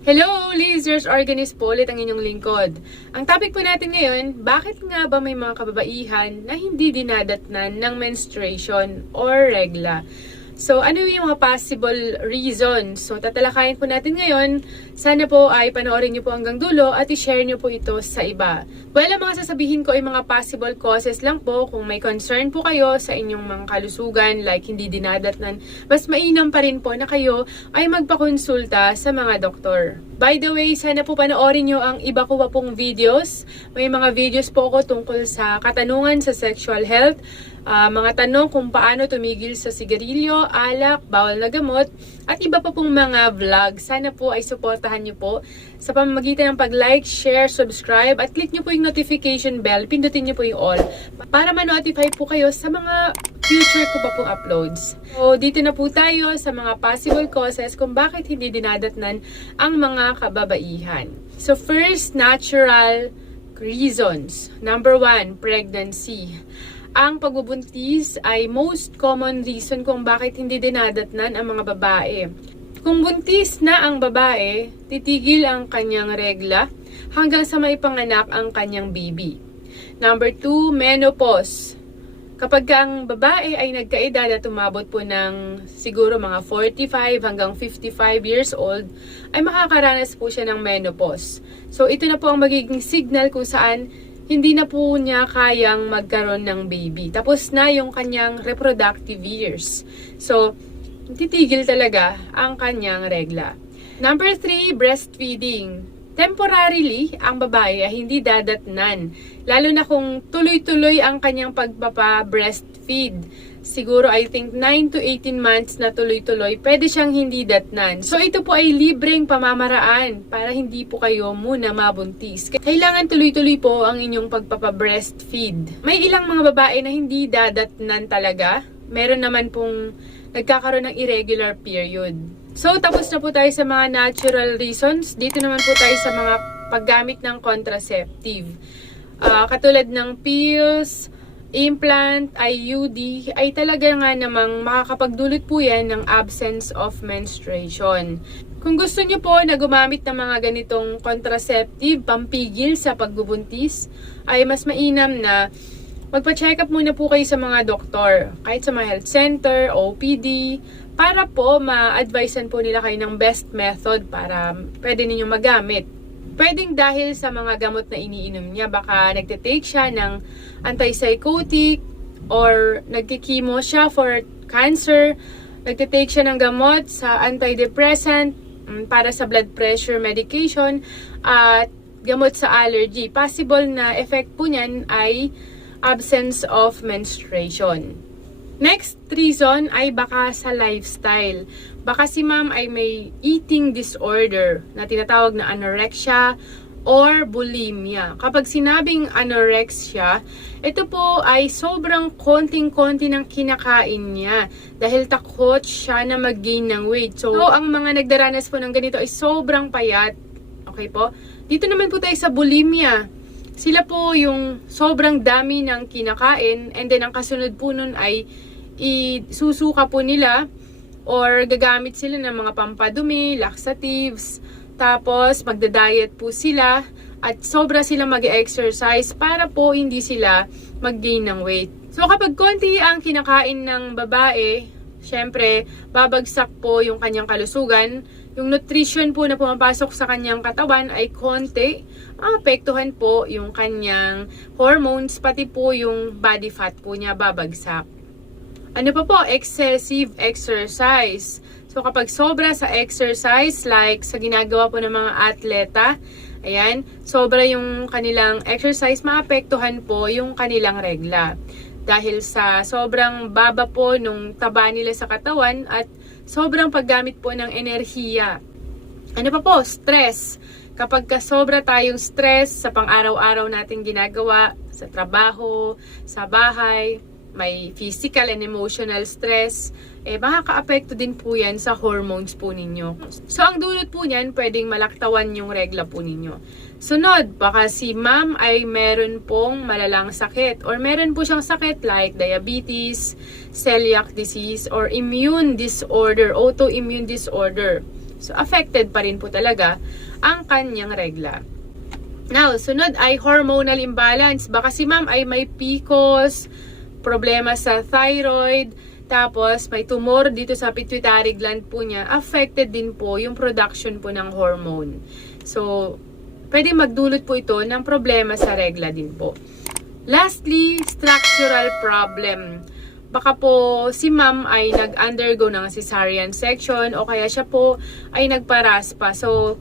Hello, Lizards Organist po ulit ang inyong lingkod. Ang topic po natin ngayon, bakit nga ba may mga kababaihan na hindi dinadatnan ng menstruation or regla? So, ano yung mga possible reasons? So, tatalakayin po natin ngayon. Sana po ay panoorin niyo po hanggang dulo at i-share niyo po ito sa iba. Well, ang mga sasabihin ko ay mga possible causes lang po. Kung may concern po kayo sa inyong mga kalusugan, like hindi dinadatnan, mas mainam pa rin po na kayo ay magpakonsulta sa mga doktor. By the way, sana po panoorin niyo ang iba ko pa pong videos. May mga videos po ako tungkol sa katanungan sa sexual health, Ah, mga tanong kung paano tumigil sa sigarilyo, alak, bawal na gamot, at iba pa pong mga vlog. Sana po ay suportahan niyo po sa pamamagitan ng pag-like, share, subscribe, at click niyo po yung notification bell, pindutin niyo po yung all, para ma-notify po kayo sa mga future ko pa pong uploads. So, dito na po tayo sa mga possible causes kung bakit hindi dinadatnan ang mga kababaihan. So, first, natural reasons. Number one, pregnancy. Ang pagbubuntis ay most common reason kung bakit hindi dinadatnan ang mga babae. Kung buntis na ang babae, titigil ang kanyang regla hanggang sa maipanganak ang kanyang baby. Number two, menopause. Kapag ang babae ay nagkaedad at umabot po ng siguro mga 45 hanggang 55 years old, ay makakaranas po siya ng menopause. So ito na po ang magiging signal kung saan hindi na po niya kayang magkaroon ng baby. Tapos na yung kanyang reproductive years. So, titigil talaga ang kanyang regla. Number three, breastfeeding. Temporarily, ang babae ay hindi dadatnan. Lalo na kung tuloy-tuloy ang kanyang pagpapa-breastfeed. Siguro, I think, 9 to 18 months na tuloy-tuloy, pwede siyang hindi datnan. So, ito po ay libreng pamamaraan para hindi po kayo muna mabuntis. Kailangan tuloy-tuloy po ang inyong pagpapa-breastfeed. May ilang mga babae na hindi dadatnan talaga. Meron naman pong nagkakaroon ng irregular period. So, tapos na po tayo sa mga natural reasons. Dito naman po tayo sa mga paggamit ng contraceptive. Ah, katulad ng pills, implant, IUD, ay talaga nga namang makakapagdulot po yan ng absence of menstruation. Kung gusto niyo po na gumamit ng mga ganitong contraceptive, pampigil sa pagbubuntis, ay mas mainam na magpa-check up muna po kayo sa mga doktor, kahit sa mga health center, OPD, para po ma-advisean po nila kayo ng best method para pwede ninyo magamit. Pwedeng dahil sa mga gamot na iniinom niya, baka nagtitake siya ng antipsychotic or nagkikimo siya for cancer, nagtitake siya ng gamot sa antidepressant mm, para sa blood pressure medication at gamot sa allergy. Possible na effect po niyan ay absence of menstruation. Next reason ay baka sa lifestyle. Baka si ma'am ay may eating disorder na tinatawag na anorexia or bulimia. Kapag sinabing anorexia, ito po ay sobrang konting-konti ng kinakain niya dahil takot siya na mag-gain ng weight. So, ang mga nagdaranas po ng ganito ay sobrang payat. Okay po? Dito naman po tayo sa bulimia. Sila po yung sobrang dami ng kinakain and then ang kasunod po nun ay isusuka po nila or gagamit sila ng mga pampadumi, laxatives, tapos magda-diet po sila at sobra sila mag-exercise para po hindi sila mag-gain ng weight. So kapag konti ang kinakain ng babae, syempre babagsak po yung kanyang kalusugan. Yung nutrition po na pumapasok sa kanyang katawan ay konti. Apektuhan po yung kanyang hormones, pati po yung body fat po niya babagsak. Ano pa po? Excessive exercise. So, kapag sobra sa exercise, like sa ginagawa po ng mga atleta, ayan, sobra yung kanilang exercise, maapektuhan po yung kanilang regla. Dahil sa sobrang baba po nung taba nila sa katawan at sobrang paggamit po ng enerhiya. Ano pa po? Stress. Kapag ka sobra tayong stress sa pang-araw-araw nating ginagawa, sa trabaho, sa bahay, may physical and emotional stress, eh makaka-apekto din po yan sa hormones po ninyo. So, ang dulot po niyan, pwedeng malaktawan yung regla po ninyo. Sunod, baka si ma'am ay meron pong malalang sakit or meron po siyang sakit like diabetes, celiac disease, or immune disorder, autoimmune disorder. So, affected pa rin po talaga ang kanyang regla. Now, sunod ay hormonal imbalance. Baka si ma'am ay may PCOS, problema sa thyroid, tapos may tumor dito sa pituitary gland po niya. Affected din po yung production po ng hormone. So, pwede magdulot po ito ng problema sa regla din po. Lastly, structural problem. Baka po si ma'am ay nag-undergo ng cesarean section o kaya siya po ay nagparaspa. So,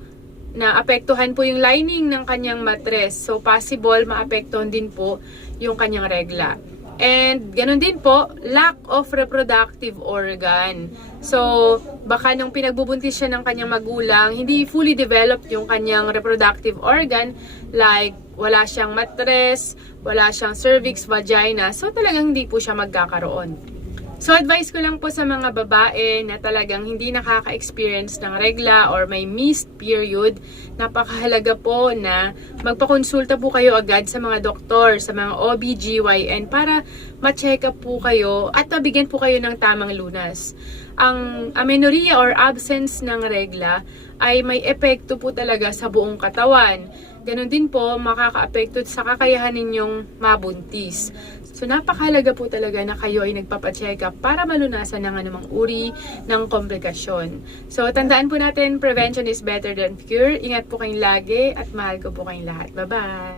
naapektuhan po yung lining ng kanyang matres. So, possible maapektuhan din po yung kanyang regla. And, ganun din po, lack of reproductive organ. So, baka nung pinagbubuntis siya ng kanyang magulang, hindi fully developed yung kanyang reproductive organ. Like, wala siyang matres, wala siyang cervix, vagina. So, talagang hindi po siya magkakaroon. So, advice ko lang po sa mga babae na talagang hindi nakaka-experience ng regla or may missed period, napakahalaga po na magpakonsulta po kayo agad sa mga doktor, sa mga OBGYN para ma-check up po kayo at mabigyan po kayo ng tamang lunas. Ang amenorrhea or absence ng regla ay may epekto po talaga sa buong katawan. Ganon din po makaka-apekto sa kakayahan ninyong mabuntis. So napakahalaga po talaga na kayo ay nagpapacheck up para malunasan ng anumang uri ng komplikasyon. So tandaan po natin, prevention is better than cure. Ingat po kayong lagi at mahal ko po kayong lahat. Bye-bye!